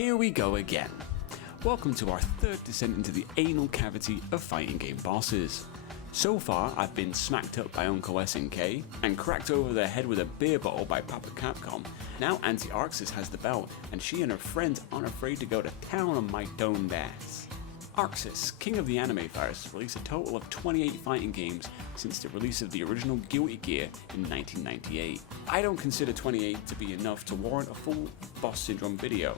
here we go again. Welcome to our third descent into the anal cavity of fighting game bosses. So far, I've been smacked up by Uncle SNK, and cracked over the head with a beer bottle by Papa Capcom. Now ARCSYS has the belt, and she and her friends aren't afraid to go to town on my domed ass. ARCSYS, king of the anime virus, released a total of 28 fighting games since the release of the original Guilty Gear in 1998. I don't consider 28 to be enough to warrant a full boss syndrome video,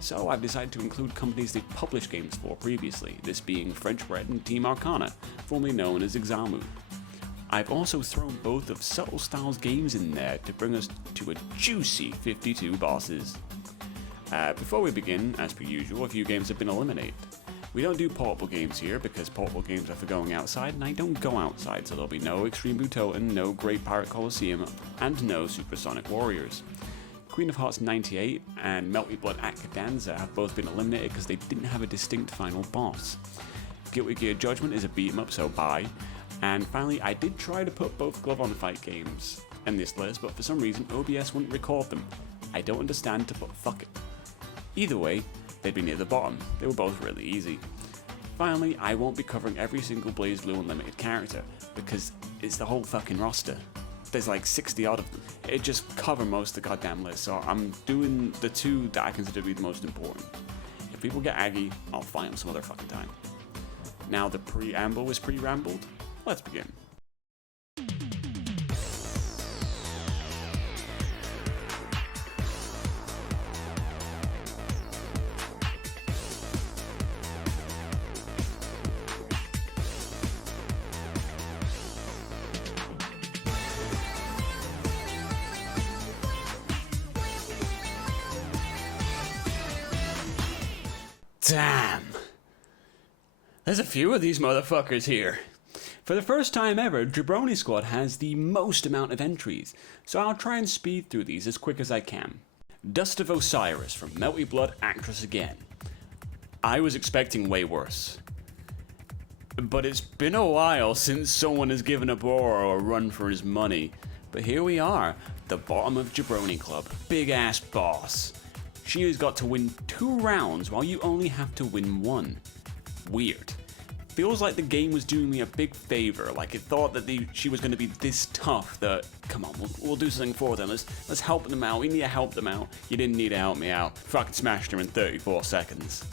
so I've decided to include companies they've published games for previously, this being French Bread and Team Arcana, formerly known as Examu. I've also thrown both of Subtle Styles games in there to bring us to a juicy 52 bosses. Before we begin, as per usual, a few games have been eliminated. We don't do portable games here because portable games are for going outside, and I don't go outside, so there'll be no Extreme Butoden, no Great Pirate Coliseum, and no Supersonic Warriors. Queen of Hearts 98 and Melty at Cadanza have both been eliminated because they didn't have a distinct final boss. Guilty Gear Judgment is a beat 'em up, so bye. And finally, I did try to put both Glove on Fight games in this list, but for some reason OBS wouldn't record them. I don't understand, but fuck it. Either way, they'd be near the bottom. They were both really easy. Finally, I won't be covering every single Blazblue Unlimited character, because it's the whole fucking roster. There's like 60 odd of them. It just cover most of the goddamn list, so I'm doing the two that I consider to be the most important. If people get aggy, I'll fight them some other fucking time. Now the preamble is pre-rambled, let's begin. Damn. There's a few of these motherfuckers here. For the first time ever, Jabroni Squad has the most amount of entries, so I'll try and speed through these as quick as I can. Dust of Osiris from Melty ARCSYS again. I was expecting way worse. But it's been a while since someone has given a Boro a run for his money. But here we are, the bottom of Jabroni Club, big ass boss. She has got to win 2 rounds while you only have to win 1. Weird. Feels like the game was doing me a big favor, like it thought that she was going to be this tough that, come on, we'll do something for them, let's help them out, we need to help them out. You didn't need to help me out. Fucking smashed her in 34 seconds.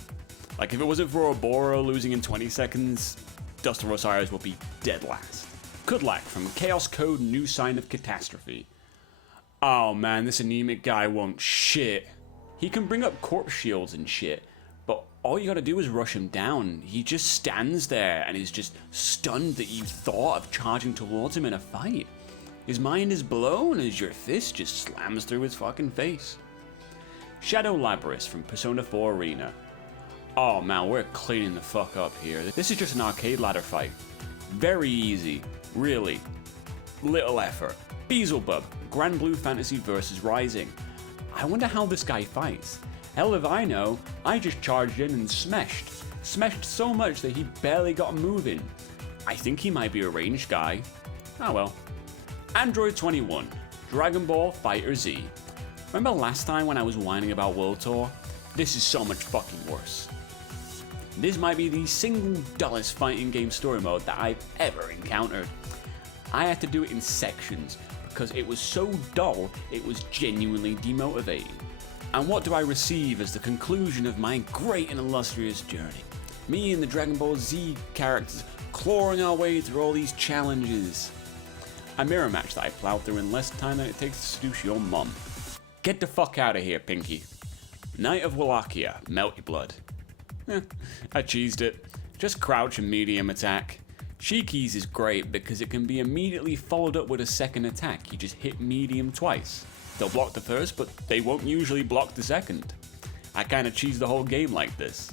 Like if it wasn't for Oboro losing in 20 seconds, Dust of Osiris will be dead last. Kudlak from Chaos Code New Sign of Catastrophe. Oh man, this anemic guy won't shit. He can bring up corpse shields and shit, but all you gotta do is rush him down. He just stands there and is just stunned that you thought of charging towards him in a fight. His mind is blown as your fist just slams through his fucking face. Shadow Labrys from Persona 4 Arena. Oh man, we're cleaning the fuck up here. This is just an arcade ladder fight. Very easy, really. Little effort. Beelzebub, Grand Blue Fantasy vs Rising. I wonder how this guy fights. Hell if I know, I just charged in and smashed. Smashed so much that he barely got a move in. I think he might be a ranged guy. Oh well. Android 21, Dragon Ball Fighter Z. Remember last time when I was whining about World Tour? This is so much fucking worse. This might be the single dullest fighting game story mode that I've ever encountered. I had to do it in sections, because it was so dull, it was genuinely demotivating. And what do I receive as the conclusion of my great and illustrious journey? Me and the Dragon Ball Z characters clawing our way through all these challenges. A mirror match that I plowed through in less time than it takes to seduce your mum. Get the fuck out of here, Pinky. Knight of Wallachia, Melty Blood. I cheesed it. Just crouch and medium attack. Shiki's is great because it can be immediately followed up with a second attack. You just hit medium twice. They'll block the first, but they won't usually block the second. I kinda cheese the whole game like this.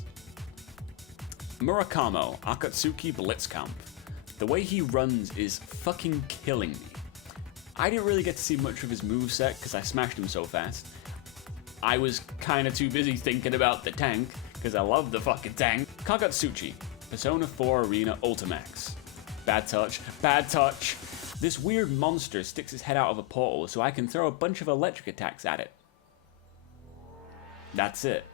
Murakamo, Akatsuki Blitzkampf. The way he runs is fucking killing me. I didn't really get to see much of his moveset because I smashed him so fast. I was kinda too busy thinking about the tank, because I love the fucking tank. Kagutsuchi, Persona 4 Arena Ultimax. Bad touch, bad touch. This weird monster sticks his head out of a portal so I can throw a bunch of electric attacks at it. That's it.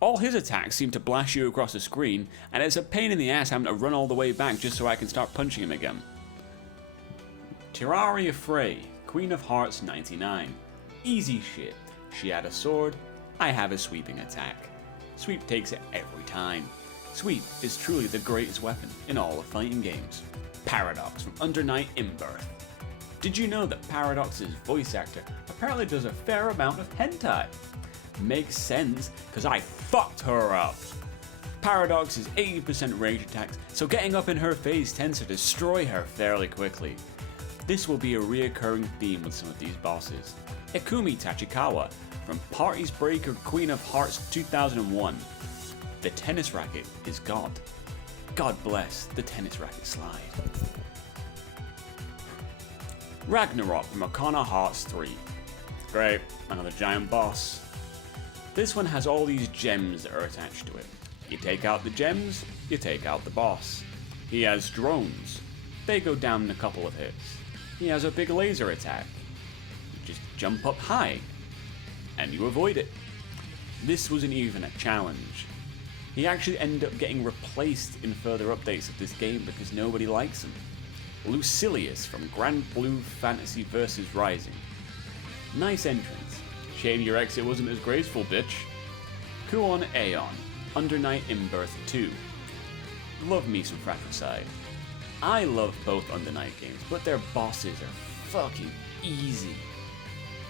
All his attacks seem to blast you across the screen, and it's a pain in the ass having to run all the way back just so I can start punching him again. Terraria Frey, Queen of Hearts 99. Easy shit. She had a sword, I have a sweeping attack. Sweep takes it every time. Sweep is truly the greatest weapon in all of fighting games. Paradox from Under Night in Birth. Did you know that Paradox's voice actor apparently does a fair amount of hentai? Makes sense, cause I fucked her up. Paradox is 80% rage attacks, so getting up in her face tends to destroy her fairly quickly. This will be a reoccurring theme with some of these bosses. Ikumi Tachikawa from Party's Breaker Queen of Hearts 2001. The tennis racket is God. God bless the tennis racket slide. Ragnarok from Arcana Hearts 3. Great, another giant boss. This one has all these gems that are attached to it. You take out the gems, you take out the boss. He has drones. They go down in a couple of hits. He has a big laser attack. You just jump up high, and you avoid it. This wasn't even a challenge. He actually ended up getting replaced in further updates of this game because nobody likes him. Lucilius from Grand Blue Fantasy vs. Rising. Nice entrance. Shame your exit wasn't as graceful, bitch. Kuon Aeon, Under Night in Birth 2. Love me some fratricide. I love both Under Night games, but their bosses are fucking easy.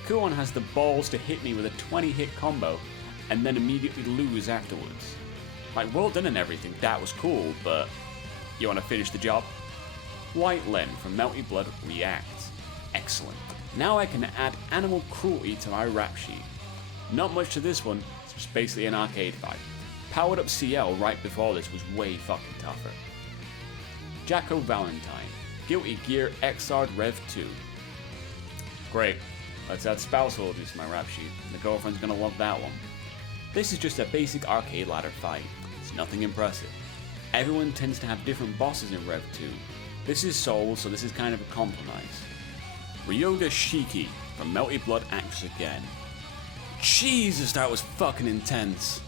Kuon has the balls to hit me with a 20-hit combo and then immediately lose afterwards. Like, well done and everything, that was cool, but you want to finish the job? White Len from Melty Blood reacts. Excellent. Now I can add animal cruelty to my rap sheet. Not much to this one, it's just basically an arcade fight. Powered up CL right before this was way fucking tougher. Jacko Valentine, Guilty Gear Xrd Rev 2. Great, let's add spouse orgies to my rap sheet. The girlfriend's gonna love that one. This is just a basic arcade ladder fight. It's nothing impressive. Everyone tends to have different bosses in Rev 2. This is Soul, so this is kind of a compromise. Ryoga Shiki from Melty Blood acts again. Jesus, that was fucking intense.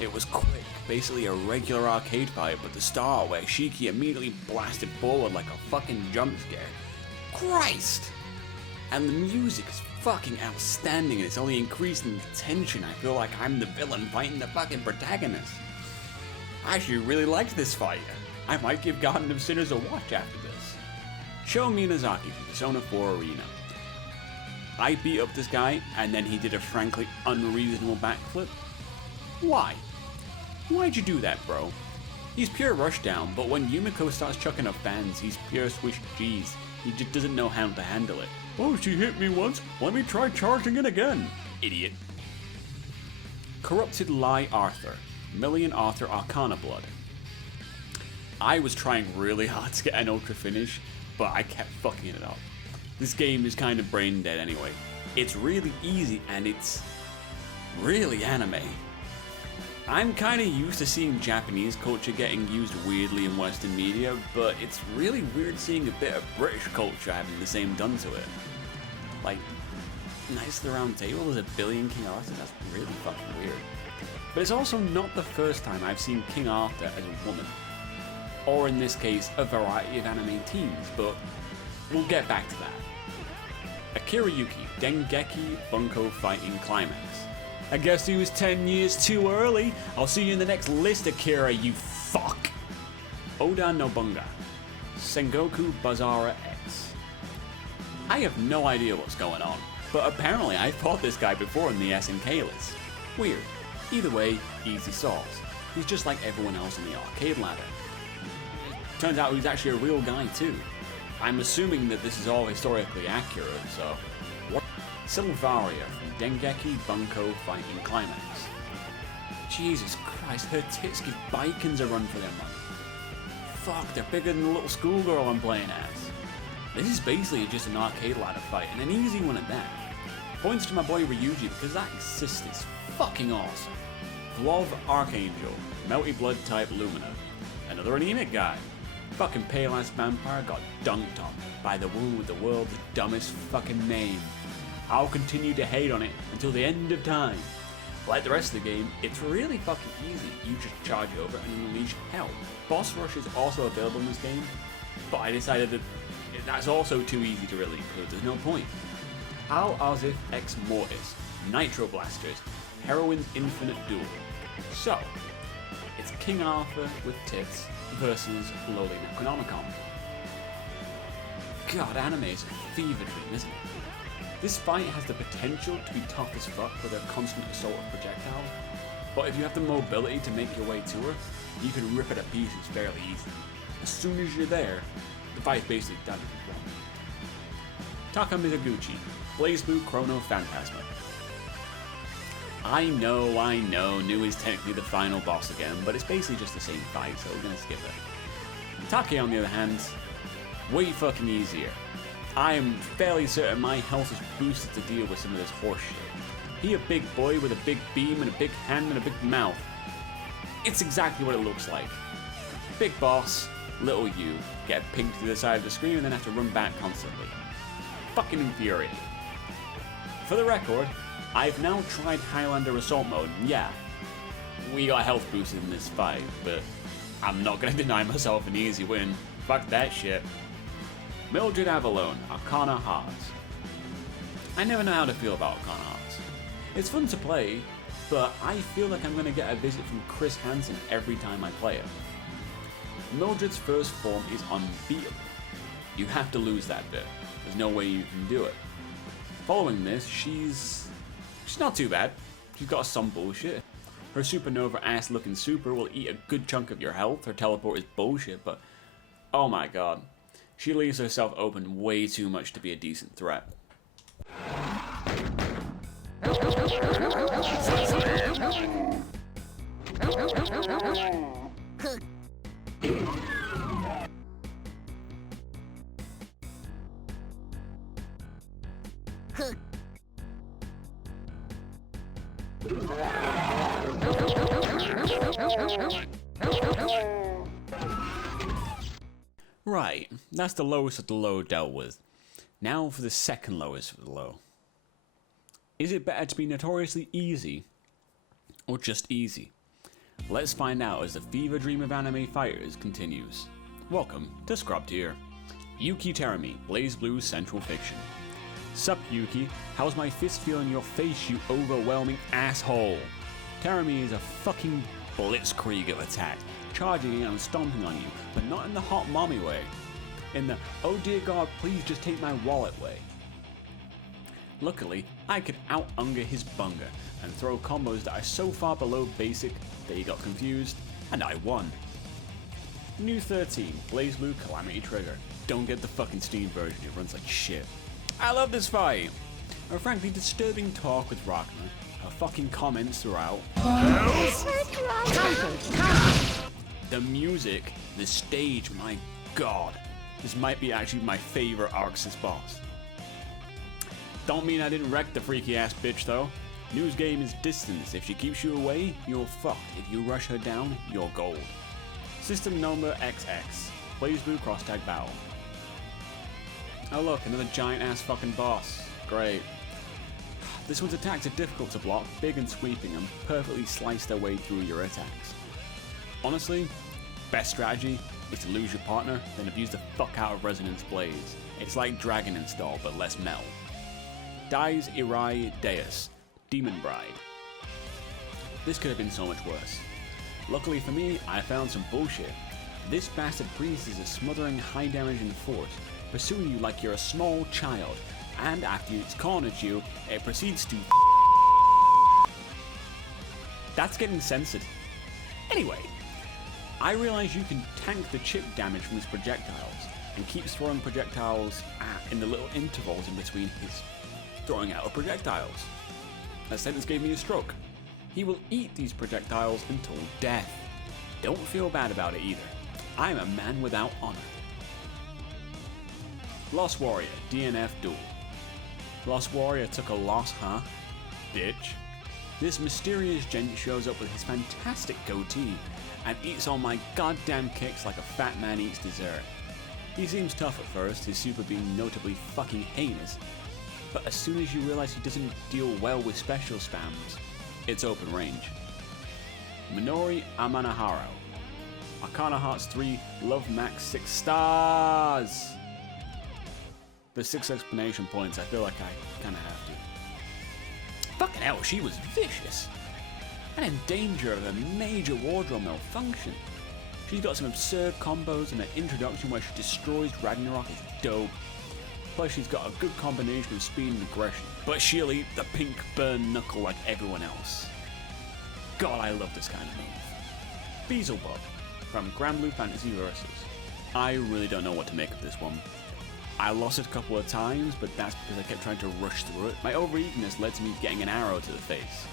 It was quick, basically a regular arcade fight, but the start where Shiki immediately blasted forward like a fucking jump scare. Christ! And the music is fucking outstanding and it's only increasing the tension. I feel like I'm the villain fighting the fucking protagonist. I actually really liked this fight. I might give Garden of Sinners a watch after this. Sho Miyazaki from Persona 4 Arena. I beat up this guy and then he did a frankly unreasonable backflip. Why? Why'd you do that, bro? He's pure rushdown, but when Yumiko starts chucking up fans, he's pure swish G's. He just doesn't know how to handle it. Oh, she hit me once, let me try charging it again. Idiot. Corrupted Lie Arthur, Million Arthur Arcana Blood. I was trying really hard to get an ultra finish, but I kept fucking it up. This game is kind of brain dead anyway. It's really easy and it's really anime. I'm kind of used to seeing Japanese culture getting used weirdly in Western media, but it's really weird seeing a bit of British culture having the same done to it. Like, Knights of the Round Table, there's a billion King Arthur, that's really fucking weird. But it's also not the first time I've seen King Arthur as a woman. Or in this case, a variety of anime teams, but we'll get back to that. Akira Yuki, Dengeki Bunko Fighting Climax. I guess he was 10 years too early. I'll see you in the next list, Akira, you fuck. Oda Nobunaga, Sengoku Bazara X. I have no idea what's going on, but apparently I fought this guy before in the SNK list. Weird. Either way, easy solves. He's just like everyone else in the arcade ladder. Turns out he's actually a real guy too. I'm assuming that this is all historically accurate, so... What? Silvaria from Dengeki Bunko Fighting Climax. Jesus Christ, her tits give Bikins a run for their money. Fuck, they're bigger than the little schoolgirl I'm playing as. This is basically just an arcade ladder fight, and an easy one at that. Points to my boy Ryuji, because that assist is fucking awesome. Love Archangel, Melty Blood type Lumina. Another anemic guy. Fucking pale ass vampire got dunked on by the woman with the world's dumbest fucking name. I'll continue to hate on it until the end of time. Like the rest of the game, it's really fucking easy. You just charge over and unleash hell. Boss Rush is also available in this game, but I decided that that's also too easy to really include. There's no point. ARCSYS Ex Mortis, Nitro Blasters, Heroine's Infinite Duel. So, it's King Arthur with tits versus Lowly Necronomicon. God, anime is a fever dream, isn't it? This fight has the potential to be tough as fuck with a constant assault of projectiles, but if you have the mobility to make your way to her, you can rip her to pieces fairly easily. As soon as you're there, the fight's basically done. Taka Mizoguchi, Blazblue Chrono Phantasma. I know, New is technically the final boss again, but it's basically just the same fight, so we're gonna skip it. Take, on the other hand, way fucking easier. I am fairly certain my health is boosted to deal with some of this horse shit. He a big boy with a big beam and a big hand and a big mouth. It's exactly what it looks like. Big boss, little you, get pinged to the side of the screen and then have to run back constantly. Fucking infuriating. For the record, I've now tried Highlander Assault Mode, and yeah, we got health boosted in this fight, but I'm not gonna deny myself an easy win. Fuck that shit. Mildred Avalone, Arcana Hearts. I never know how to feel about Arcana Hearts. It's fun to play, but I feel like I'm gonna get a visit from Chris Hansen every time I play it. Mildred's first form is unbeatable. You have to lose that bit. There's no way you can do it. Following this, she's not too bad. She's got some bullshit. Her supernova ass looking super will eat a good chunk of your health. Her teleport is bullshit, but oh my god. She leaves herself open way too much to be a decent threat. Right, that's the lowest of the low dealt with. Now for the second lowest of the low. Is it better to be notoriously easy, or just easy? Let's find out as the fever dream of anime fighters continues. Welcome to Scrub Tier. Yuki Terumi, Blazblue Central Fiction. Sup Yuki, how's my fist feel in your face, you overwhelming asshole? Terumi is a fucking blitzkrieg of attack, charging in and stomping on you, but not in the hot mommy way. In the, oh dear god, please just take my wallet way. Luckily, I could out-unger his bunger and throw combos that are so far below basic that he got confused, and I won. New 13, Blazblue Calamity Trigger. Don't get the fucking Steam version, it runs like shit. I love this fight! A frankly disturbing talk with Ragnar, her fucking comments throughout. The music, the stage, my god. This might be actually my favorite ARCSYS boss. Don't mean I didn't wreck the freaky ass bitch though. New's game is distance. If she keeps you away, you're fucked. If you rush her down, you're gold. System number XX. Blazblue Cross Tag Battle. Oh look, another giant ass fucking boss. Great. This one's attacks are difficult to block, big and sweeping, and perfectly slice their way through your attacks. Honestly, best strategy is to lose your partner, then abuse the fuck out of Resonance Blaze. It's like Dragon Install, but less metal. Dies Irai Deus, Demon Bride. This could have been so much worse. Luckily for me, I found some bullshit. This bastard priest is a smothering high damage and force, pursuing you like you're a small child, and after it's cornered you, it proceeds to That's getting censored. Anyway, I realize you can tank the chip damage from his projectiles, and keeps throwing projectiles in the little intervals in between his throwing out of projectiles. That sentence gave me a stroke. He will eat these projectiles until death. Don't feel bad about it either. I'm a man without honor. Lost Warrior, DNF Duel. Lost Warrior took a loss, huh? Bitch. This mysterious gent shows up with his fantastic goatee and eats all my goddamn kicks like a fat man eats dessert. He seems tough at first, his super being notably fucking heinous, but as soon as you realize he doesn't deal well with special spams, it's open range. Minori Amanaharo. Arcana Hearts 3, Love Max 6 stars! The 6 explanation points, I feel like I kinda have to. Fucking hell, she was vicious! And in danger of a major wardrobe malfunction. She's got some absurd combos, and her introduction where she destroys Ragnarok is dope. Plus she's got a good combination of speed and aggression, but she'll eat the pink burn knuckle like everyone else. God, I love this kind of move. Beelzebub from Blue Fantasy Versus. I really don't know what to make of this one. I lost it a couple of times, but that's because I kept trying to rush through it. My overeagerness led to me getting an arrow to the face.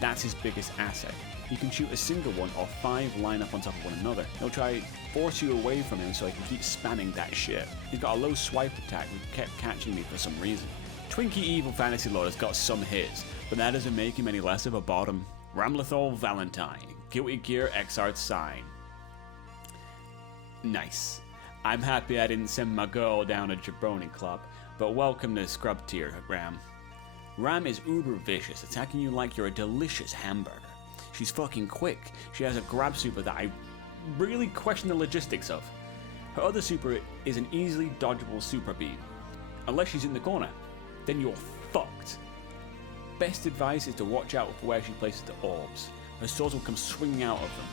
That's his biggest asset. You can shoot a single one or 5 line up on top of one another. He'll try force you away from him so he can keep spamming that shit. He's got a low swipe attack and kept catching me for some reason. Twinkie Evil Fantasy Lord has got some hits, but that doesn't make him any less of a bottom. Ramlethal Valentine, Guilty Gear X-Art Sign. Nice. I'm happy I didn't send my girl down a Jabroni club, but welcome to Scrub Tier, Ram. Ram is uber vicious, attacking you like you're a delicious hamburger. She's fucking quick. She has a grab super that I really question the logistics of. Her other super is an easily dodgeable super beam. Unless she's in the corner, then you're fucked. Best advice is to watch out for where she places the orbs. Her swords will come swinging out of them.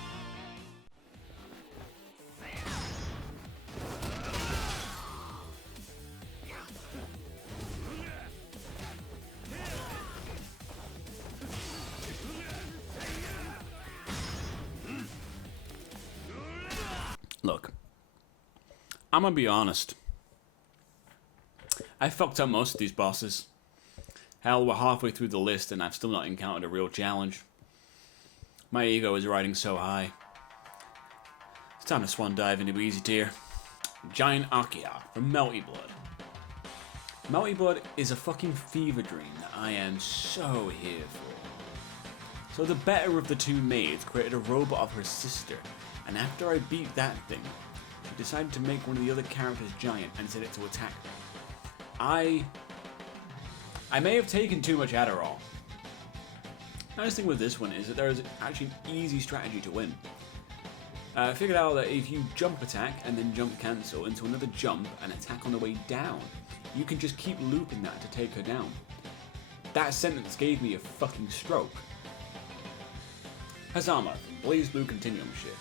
Look, I'm gonna be honest. I fucked up most of these bosses. Hell, we're halfway through the list and I've still not encountered a real challenge. My ego is riding so high. It's time to swan dive into easy tier. Giant Akia from Melty Blood. Melty Blood is a fucking fever dream that I am so here for. So the better of the two maids created a robot of her sister, and after I beat that thing, she decided to make one of the other characters giant and set it to attack me. I may have taken too much Adderall. The nice thing with this one is that there is actually an easy strategy to win. I figured out that if you jump attack and then jump cancel into another jump and attack on the way down, you can just keep looping that to take her down. That sentence gave me a fucking stroke. Hazama, Blazblue Continuum Shift.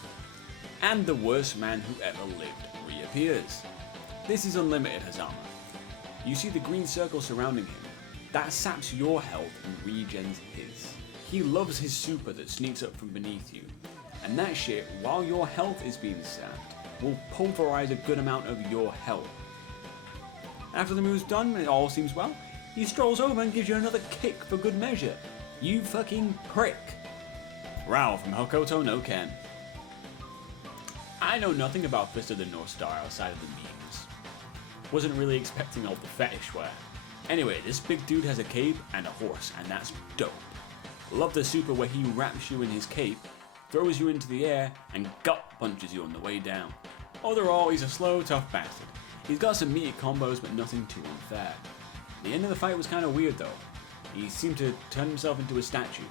And the worst man who ever lived reappears. This is unlimited Hazama. You see the green circle surrounding him. That saps your health and regens his. He loves his super that sneaks up from beneath you. And that shit, while your health is being sapped, will pulverize a good amount of your health. After the move's done and it all seems well, he strolls over and gives you another kick for good measure. You fucking prick. Rao from Hokoto no Ken. I know nothing about Fist of the North Star outside of the memes. Wasn't really expecting all the fetish wear. Anyway, this big dude has a cape and a horse, and that's dope. Love the super where he wraps you in his cape, throws you into the air, and gut punches you on the way down. Overall, he's a slow, tough bastard. He's got some meaty combos, but nothing too unfair. The end of the fight was kind of weird though. He seemed to turn himself into a statue.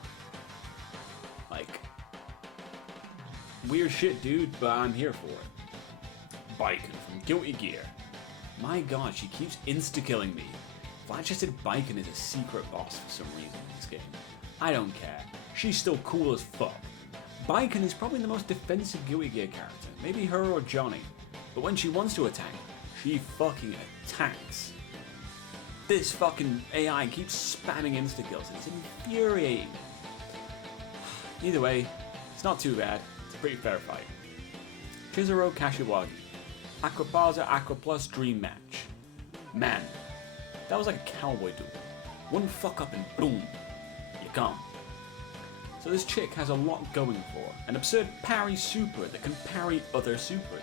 Like, weird shit, dude, but I'm here for it. Baiken from Guilty Gear. My god, she keeps insta-killing me. Flat-chested Baiken is a secret boss for some reason in this game. I don't care. She's still cool as fuck. Baiken is probably the most defensive Guilty Gear character. Maybe her or Johnny. But when she wants to attack, she fucking attacks. This fucking AI keeps spamming insta-kills. It's infuriating. Either way, it's not too bad. It's a pretty fair fight. Chizuru Kashiwagi. Aquapaza Aqua Plus Dream Match. Man, that was like a cowboy duel. One fuck up and boom, you're gone. So this chick has a lot going for her. An absurd parry super that can parry other supers.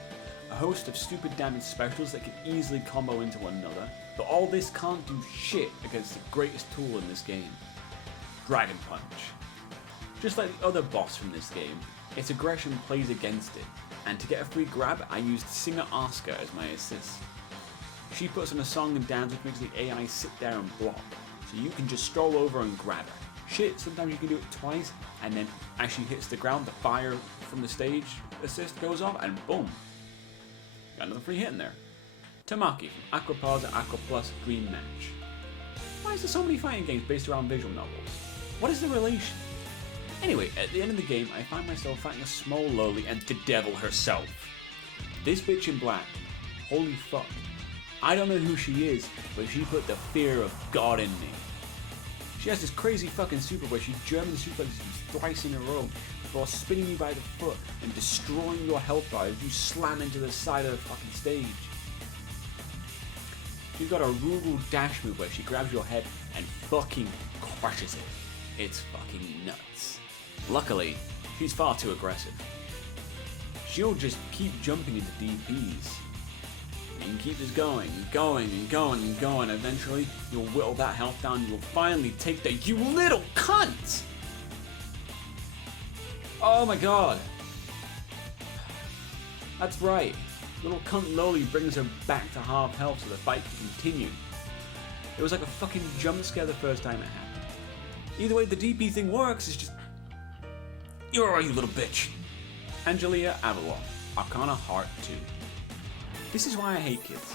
A host of stupid damage specials that can easily combo into one another. But all this can't do shit against the greatest tool in this game. Dragon Punch. Just like the other boss from this game, its aggression plays against it. And to get a free grab, I used singer Asuka as my assist. She puts on a song and dance which makes the AI sit there and block, so you can just stroll over and grab her. shit, sometimes you can do it twice, and then actually hits the ground, the fire from the stage assist goes off, and boom. Got another free hit in there. Tamaki from Aquapod to Aqua Plus Dream Match. Why is there so many fighting games based around visual novels? What is the relation? Anyway, at the end of the game, I find myself fighting a small lowly and the devil herself. This bitch in black. Holy fuck. I don't know who she is, but she put the fear of God in me. She has this crazy fucking super where she German suplexes you thrice in a row before spinning you by the foot and destroying your health bar as you slam into the side of the fucking stage. She's got a rural dash move where she grabs your head and fucking crushes it. It's fucking nuts. Luckily, she's far too aggressive. She'll just keep jumping into DPs. You can keep this going, and going, and going, and going. Eventually, you'll whittle that health down and you'll finally take the you little cunt! Oh my god. That's right. Little cunt Loli brings her back to half health so the fight can continue. It was like a fucking jump scare the first time it happened. Either way, the DP thing works, it's just... You're alright, you little bitch. Angelia Avalon, Arcana Heart 2. This is why I hate kids.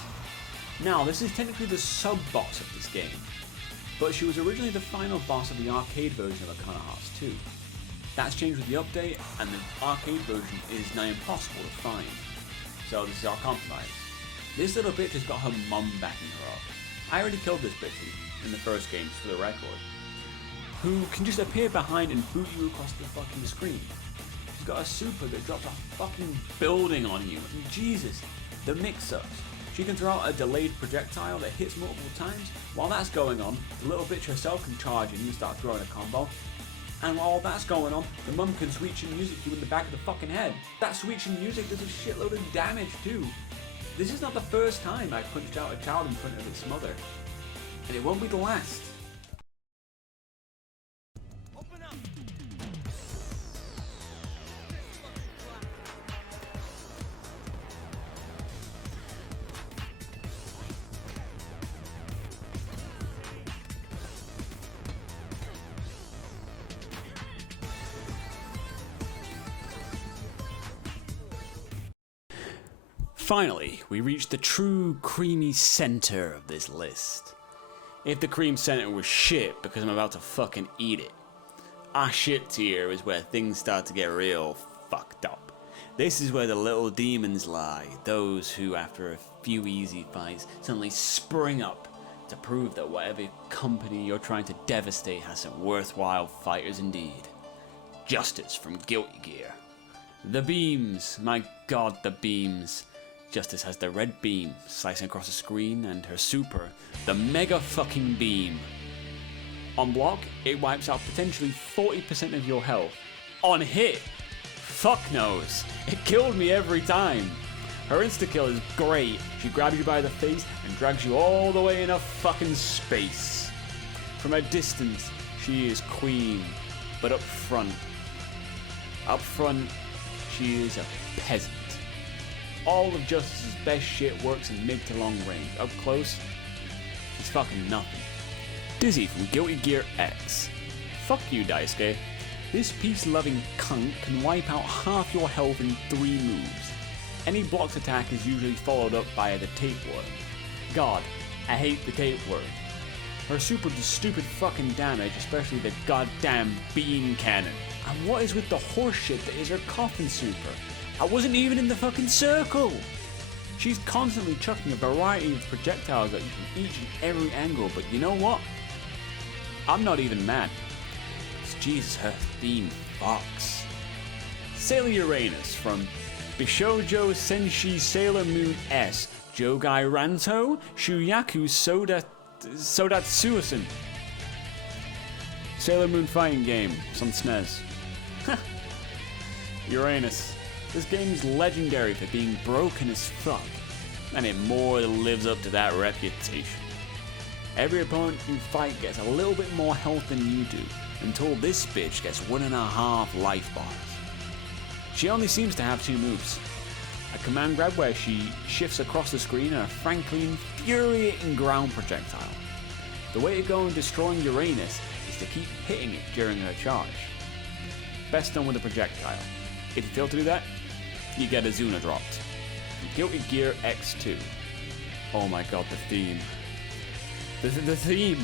Now, this is technically the sub-boss of this game, but she was originally the final boss of the arcade version of Arcana Hearts 2. That's changed with the update, and the arcade version is now impossible to find. So this is our compromise. This little bitch has got her mum backing her up. I already killed this bitch in the first games for the record, who can just appear behind and boot you across the fucking screen. She's got a super that drops a fucking building on you, and Jesus, the mix-ups. She can throw out a delayed projectile that hits multiple times. While that's going on, the little bitch herself can charge in and start throwing a combo. And while that's going on, the mum can switch music you in the back of the fucking head. That switching music does a shitload of damage too. This is not the first time I punched out a child in front of its mother. And it won't be the last. Finally, we reach the true creamy center of this list. If the cream center was shit because I'm about to fucking eat it. Our shit tier is where things start to get real fucked up. This is where the little demons lie, those who after a few easy fights suddenly spring up to prove that whatever company you're trying to devastate has some worthwhile fighters indeed. Justice from Guilty Gear. The beams, my god, the beams. Justice has the red beam slicing across the screen and her super, the mega fucking beam. On block, it wipes out potentially 40% of your health. On hit, fuck knows, it killed me every time. Her insta-kill is great. She grabs you by the face and drags you all the way enough fucking space. From a distance, she is queen, but up front, she is a peasant. All of Justice's best shit works in mid to long range. Up close, it's fucking nothing. Dizzy from Guilty Gear X. Fuck you, Daisuke. This peace-loving cunt can wipe out half your health in 3 moves. Any blocked attack is usually followed up by the tapeworm. God, I hate the tapeworm. Her super does stupid fucking damage, especially the goddamn beam cannon. And what is with the horseshit that is her coffin super? I wasn't even in the fucking circle! She's constantly chucking a variety of projectiles at you from each and every angle, but you know what? I'm not even mad. Because Jesus, her theme fucks. Sailor Uranus from Bishoujo Senshi Sailor Moon S, Jogai Ranto, Shuyaku Sodatsuusen. Sailor Moon fighting game, it's on SNES. Uranus. This game is legendary for being broken as fuck, and it more than lives up to that reputation. Every opponent you fight gets a little bit more health than you do, until this bitch gets 1.5 life bars. She only seems to have 2 moves. A command grab where she shifts across the screen and a frankly infuriating ground projectile. The way to go in destroying Uranus is to keep hitting it during her charge. Best done with a projectile. If you fail to do that, you get a Zuna dropped. Guilty Gear X2. Oh my god, the theme. The theme!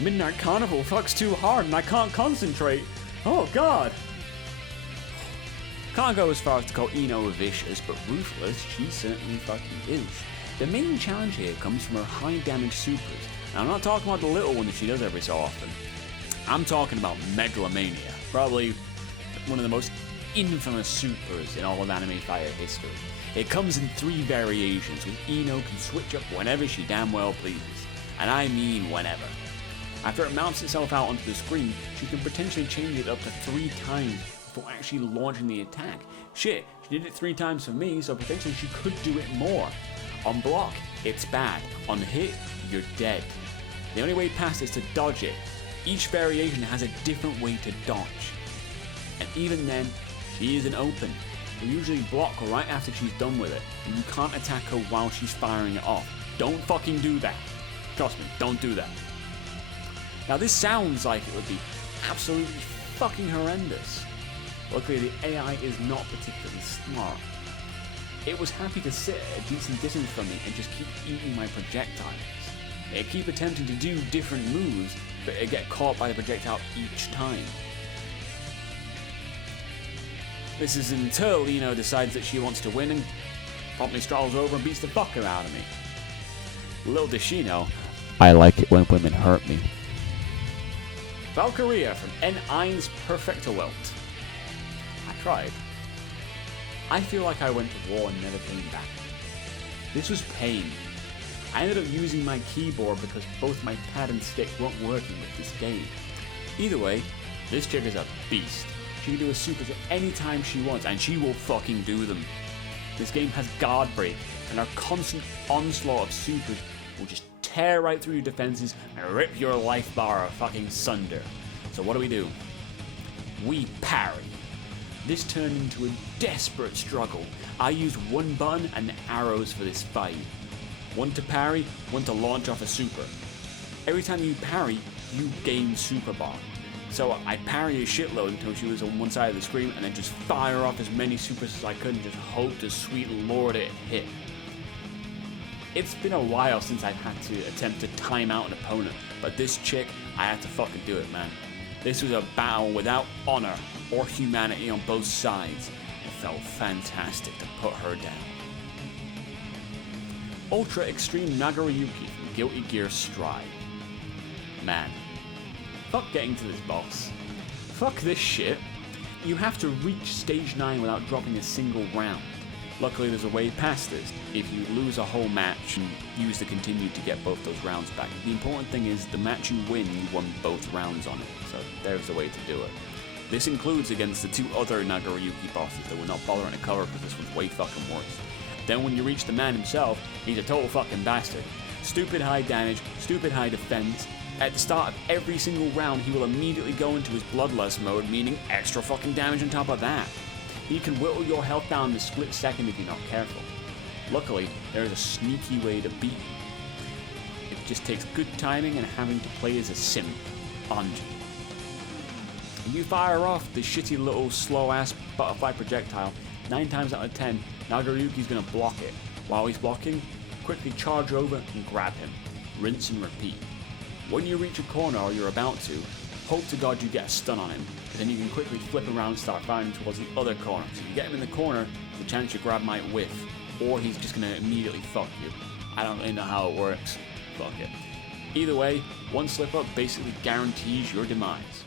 Midnight Carnival fucks too hard and I can't concentrate. Oh god! Can't go as far as to call Ino vicious, but ruthless she certainly fucking is. The main challenge here comes from her high damage supers. Now I'm not talking about the little one that she does every so often. I'm talking about Megalomania. Probably one of the most infamous supers in all of anime fighter history. It comes in 3 variations, with Ino can switch up whenever she damn well pleases. And I mean whenever. After it mounts itself out onto the screen, she can potentially change it up to 3 times before actually launching the attack. Shit, she did it 3 times for me, so potentially she could do it more. On block, it's bad. On hit, you're dead. The only way past is to dodge it. Each variation has a different way to dodge. And even then, she isn't open. You usually block right after she's done with it, and you can't attack her while she's firing it off. Don't fucking do that. Trust me, don't do that. Now this sounds like it would be absolutely fucking horrendous. Luckily the AI is not particularly smart. It was happy to sit at a decent distance from me and just keep eating my projectiles. It'd keep attempting to do different moves, but it'd get caught by the projectile each time. This is until Ino decides that she wants to win and promptly strolls over and beats the fucker out of me. Little does she know, I like it when women hurt me. Valkyria from N1's Perfecta Welt. I tried. I feel like I went to war and never came back. This was pain. I ended up using my keyboard because both my pad and stick weren't working with this game. Either way, this chick is a beast. She can do a supers at any time she wants, and she will fucking do them. This game has guard break, and our constant onslaught of supers will just tear right through your defenses and rip your life bar fucking sunder. So what do? We parry. This turned into a desperate struggle. I used one button and arrows for this fight. One to parry, one to launch off a super. Every time you parry, you gain super bar. So I parry a shitload until she was on one side of the screen and then just fire off as many supers as I could and just hope to sweet lord it hit. It's been a while since I've had to attempt to time out an opponent, but this chick, I had to fucking do it, man. This was a battle without honor or humanity on both sides. It felt fantastic to put her down. Ultra Extreme Nagarayuki from Guilty Gear Strive. Man, fuck getting to this boss. Fuck this shit. You have to reach stage 9 without dropping a single round. Luckily there's a way past this. If you lose a whole match, you use the continue to get both those rounds back. The important thing is the match you win, you won both rounds on it. So there's a way to do it. This includes against the 2 other Nagarayuki bosses that we're not bothering to cover because this one's way fucking worse. Then when you reach the man himself, he's a total fucking bastard. Stupid high damage, stupid high defense. At the start of every single round, he will immediately go into his bloodlust mode, meaning extra fucking damage on top of that. He can whittle your health down in a split second if you're not careful. Luckily, there is a sneaky way to beat him. It just takes good timing and having to play as a simp, Anji. When you fire off this shitty little slow-ass butterfly projectile, 9 times out of 10, Nagarayuki's gonna block it. While he's blocking, quickly charge over and grab him. Rinse and repeat. When you reach a corner or you're about to, hope to God you get a stun on him, because then you can quickly flip around and start firing towards the other corner. So if you get him in the corner, the chance your grab might whiff, or he's just gonna immediately fuck you. I don't really know how it works. Fuck it. Either way, one slip up basically guarantees your demise.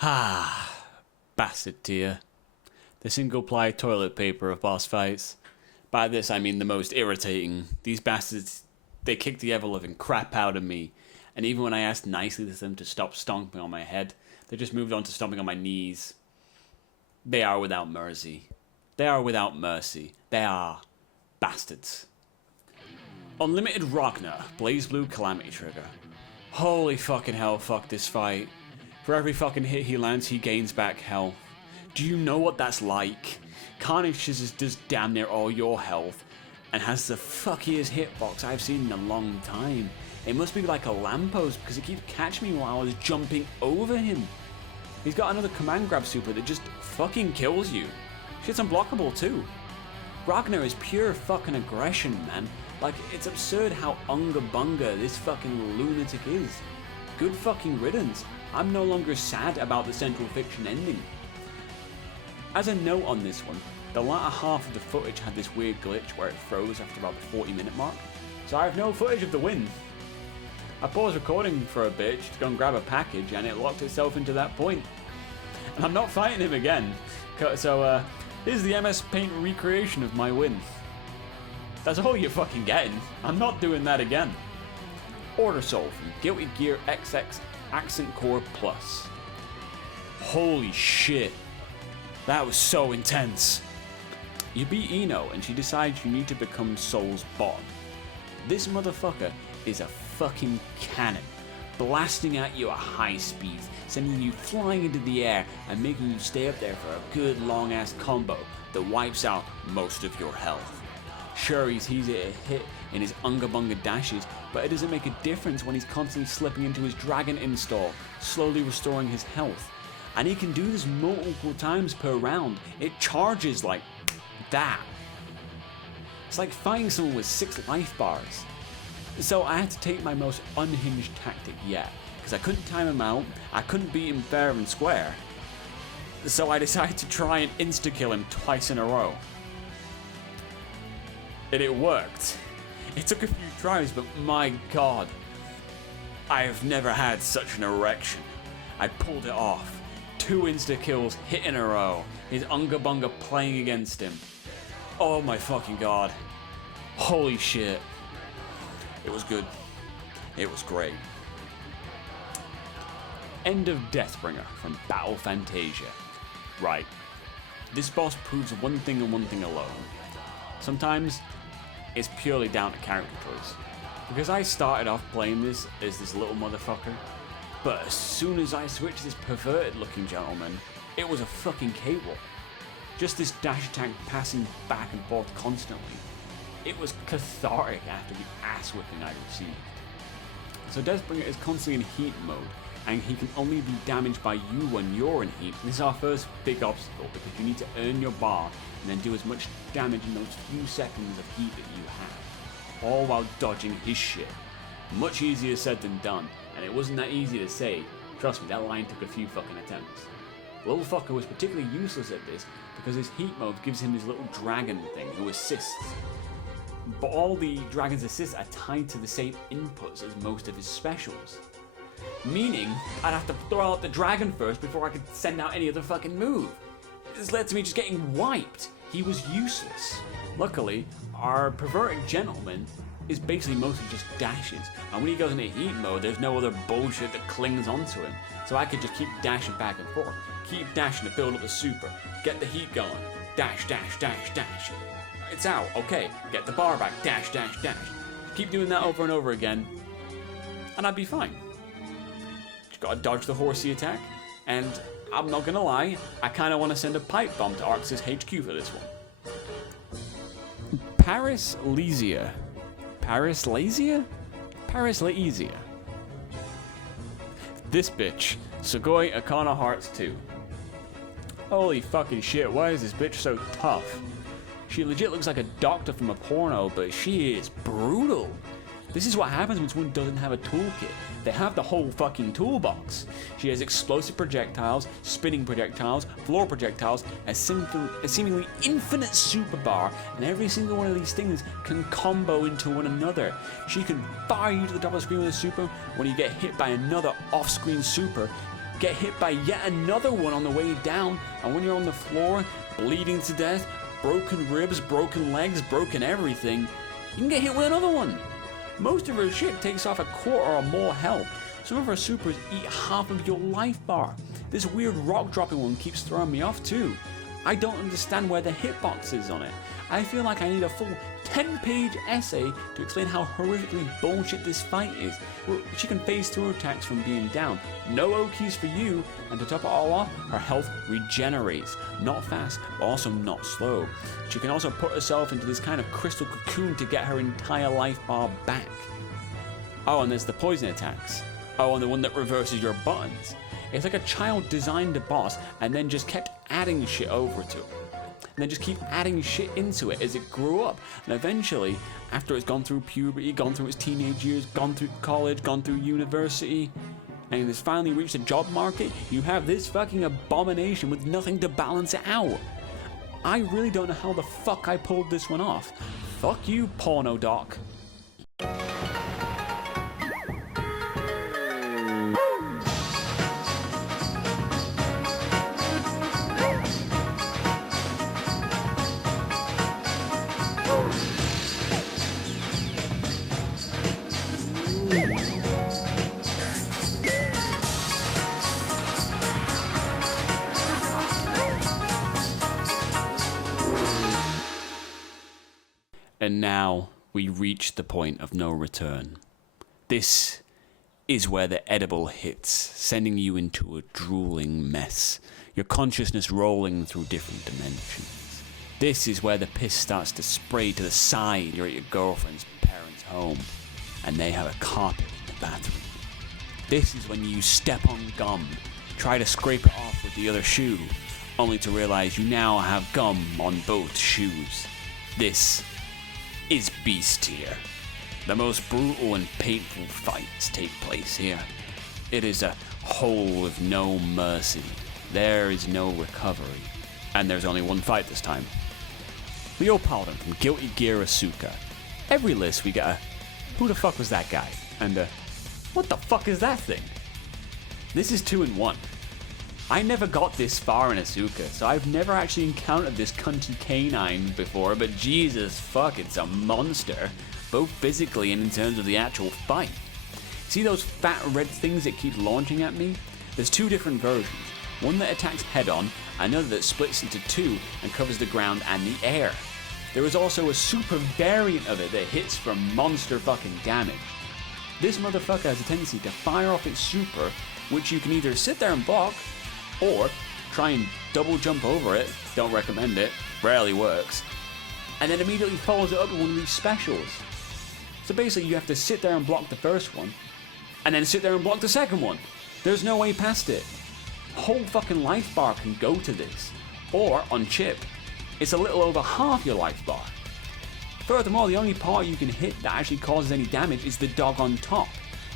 Ah, bastard tier. The single-ply toilet paper of boss fights. By this I mean the most irritating. These bastards, they kick the ever-living crap out of me. And even when I asked nicely to them to stop stomping on my head, they just moved on to stomping on my knees. They are without mercy. They are without mercy. They are bastards. Unlimited Ragnar, Blazblue Calamity Trigger. Holy fucking hell, fuck this fight. For every fucking hit he lands, he gains back health. Do you know what that's like? ARCSYS does damn near all your health, and has the fuckiest hitbox I've seen in a long time. It must be like a lamppost, because it keeps catching me while I was jumping over him. He's got another command grab super that just fucking kills you. Shit's unblockable too. Ragnar is pure fucking aggression, man. Like, it's absurd how unga bunga this fucking lunatic is. Good fucking riddance. I'm no longer sad about the Central Fiction ending. As a note on this one, the latter half of the footage had this weird glitch where it froze after about the 40-minute mark, so I have no footage of the win. I paused recording for a bit to go and grab a package, and it locked itself into that point. And I'm not fighting him again, so here's the MS Paint recreation of my win. That's all you're fucking getting. I'm not doing that again. Order Soul from Guilty Gear XX Accent Core Plus. Holy shit. That was so intense. You beat Ino and she decides you need to become Soul's bot. This motherfucker is a fucking cannon, blasting at you at high speeds, sending you flying into the air and making you stay up there for a good long ass combo that wipes out most of your health. Sure, he's easy to hit in his unga bunga dashes, but it doesn't make a difference when he's constantly slipping into his dragon install, slowly restoring his health. And he can do this multiple times per round. It charges like that. It's like fighting someone with 6 life bars. So I had to take my most unhinged tactic yet, because I couldn't time him out, I couldn't beat him fair and square. So I decided to try and insta-kill him twice in a row. And it worked. It took a few tries, but my god, I have never had such an erection. I pulled it off. 2 insta-kills hit in a row, his unga bunga playing against him. Oh my fucking god. Holy shit. It was good. It was great. End of Deathbringer from Battle Fantasia. Right. This boss proves one thing and one thing alone. Sometimes it's purely down to character choice. Because I started off playing this as this little motherfucker, but as soon as I switched this perverted looking gentleman, it was a fucking cakewalk. Just this dash attack passing back and forth constantly. It was cathartic after the ass whipping I received. So Deathbringer is constantly in heat mode, and he can only be damaged by you when you're in heat. This is our first big obstacle, because you need to earn your bar and then do as much damage in those few seconds of heat that you have, all while dodging his shit. Much easier said than done, and it wasn't that easy to say. Trust me, that line took a few fucking attempts. The little fucker was particularly useless at this because his heat mode gives him this little dragon thing who assists. But all the dragon's assists are tied to the same inputs as most of his specials. Meaning, I'd have to throw out the dragon first before I could send out any other fucking move. This led to me just getting wiped. He was useless. Luckily, our perverted gentleman is basically mostly just dashes, and when he goes into heat mode, there's no other bullshit that clings onto him. So I could just keep dashing back and forth, keep dashing to build up the super, get the heat going, dash, dash, dash, dash. It's out, okay, get the bar back, dash, dash, dash. Keep doing that over and over again, and I'd be fine. Just gotta dodge the horsey attack, and I'm not gonna lie, I kinda wanna send a pipe bomb to ARCSYS HQ for this one. Paris Lesia. Paris Lasia? Paris Laesia. This bitch. Sugoi Arcana Hearts 2. Holy fucking shit, why is this bitch so tough? She legit looks like a doctor from a porno, but she is brutal. This is what happens when someone doesn't have a toolkit. They have the whole fucking toolbox. She has explosive projectiles, spinning projectiles, floor projectiles, a seemingly infinite super bar, and every single one of these things can combo into one another. She can fire you to the top of the screen with a super when you get hit by another off-screen super, get hit by yet another one on the way down, and when you're on the floor, bleeding to death, broken ribs, broken legs, broken everything, you can get hit with another one. Most of her shit takes off a quarter or more health. Some of her supers eat half of your life bar. This weird rock dropping one keeps throwing me off too. I don't understand where the hitbox is on it. I feel like I need a full 10-page essay to explain how horrifically bullshit this fight is. She can phase through attacks from being down. No Okies for you, and to top it all off, her health regenerates. Not fast, but also not slow. She can also put herself into this kind of crystal cocoon to get her entire life bar back. Oh, and there's the poison attacks. Oh, and the one that reverses your buttons. It's like a child designed a boss and then just kept adding shit over to it. And then just keep adding shit into it as it grew up. And eventually, after it's gone through puberty, gone through its teenage years, gone through college, gone through university, and it's finally reached the job market, you have this fucking abomination with nothing to balance it out. I really don't know how the fuck I pulled this one off. Fuck you, porno doc. And now we reach the point of no return. This is where the edible hits, sending you into a drooling mess, your consciousness rolling through different dimensions. This is where the piss starts to spray to the side. You're at your girlfriend's parents' home, and they have a carpet in the bathroom. This is when you step on gum, try to scrape it off with the other shoe, only to realize you now have gum on both shoes. This is Beast Tier. The most brutal and painful fights take place here. It is a hole with no mercy. There is no recovery. And there's only one fight this time. Leopoldin from Guilty Gear Asuka. Every list we get a, who the fuck was that guy? And a, what the fuck is that thing? This is 2 in 1. I never got this far in Asuka, so I've never actually encountered this cunty canine before, but Jesus fuck, it's a monster, both physically and in terms of the actual fight. See those fat red things that keep launching at me? There's 2 different versions. One that attacks head-on, another that splits into 2 and covers the ground and the air. There is also a super variant of it that hits for monster fucking damage. This motherfucker has a tendency to fire off its super, which you can either sit there and block, or try and double jump over it, don't recommend it, rarely works, and then immediately follows it up with one of these specials. So basically you have to sit there and block the first one, and then sit there and block the second one. There's no way past it. Whole fucking life bar can go to this. Or, on chip, it's a little over half your life bar. Furthermore, the only part you can hit that actually causes any damage is the dog on top.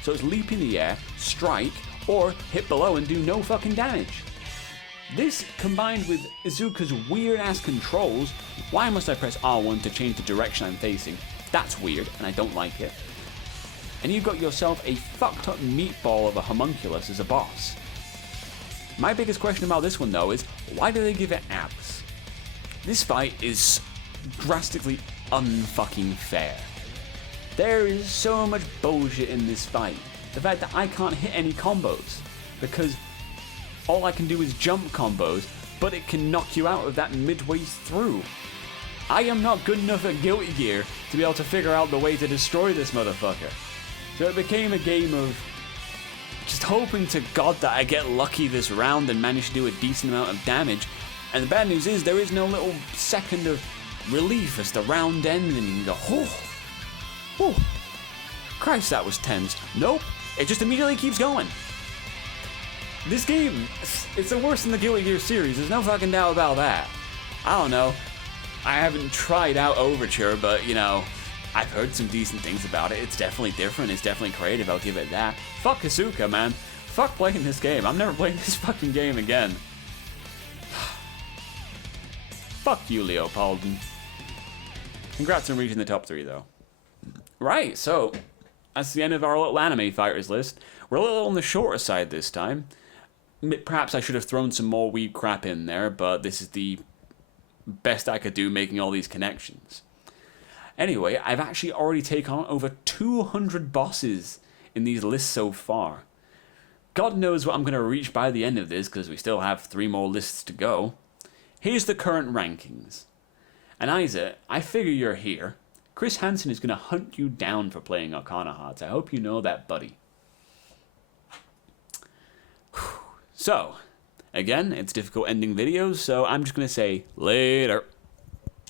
So it's leap in the air, strike, or hit below and do no fucking damage. This, combined with Izuka's weird-ass controls, why must I press R1 to change the direction I'm facing? That's weird, and I don't like it. And you've got yourself a fucked-up meatball of a homunculus as a boss. My biggest question about this one, though, is why do they give it abs? This fight is drastically unfucking fair. There is so much bullshit in this fight. The fact that I can't hit any combos, because all I can do is jump combos, but it can knock you out of that midway through. I am not good enough at Guilty Gear to be able to figure out the way to destroy this motherfucker. So it became a game of just hoping to God that I get lucky this round and manage to do a decent amount of damage. And the bad news is there is no little second of relief as the round ends and you go, oh, Christ, that was tense. Nope, it just immediately keeps going. This game, it's the worst in the Guilty Gear series, there's no fucking doubt about that. I don't know, I haven't tried out Overture, but you know, I've heard some decent things about it. It's definitely different, it's definitely creative, I'll give it that. Fuck Asuka, man. Fuck playing this game, I'm never playing this fucking game again. Fuck you, Leopoldin. Congrats on reaching the top 3, though. Right, so that's the end of our little anime fighters list. We're a little on the shorter side this time. Perhaps I should have thrown some more weeb crap in there, but this is the best I could do making all these connections. Anyway, I've actually already taken on over 200 bosses in these lists so far. God knows what I'm going to reach by the end of this, because we still have 3 more lists to go. Here's the current rankings. And Isaac, I figure you're here. Chris Hansen is going to hunt you down for playing Arcana Hearts. I hope you know that, buddy. So, again, it's difficult ending videos, so I'm just going to say later.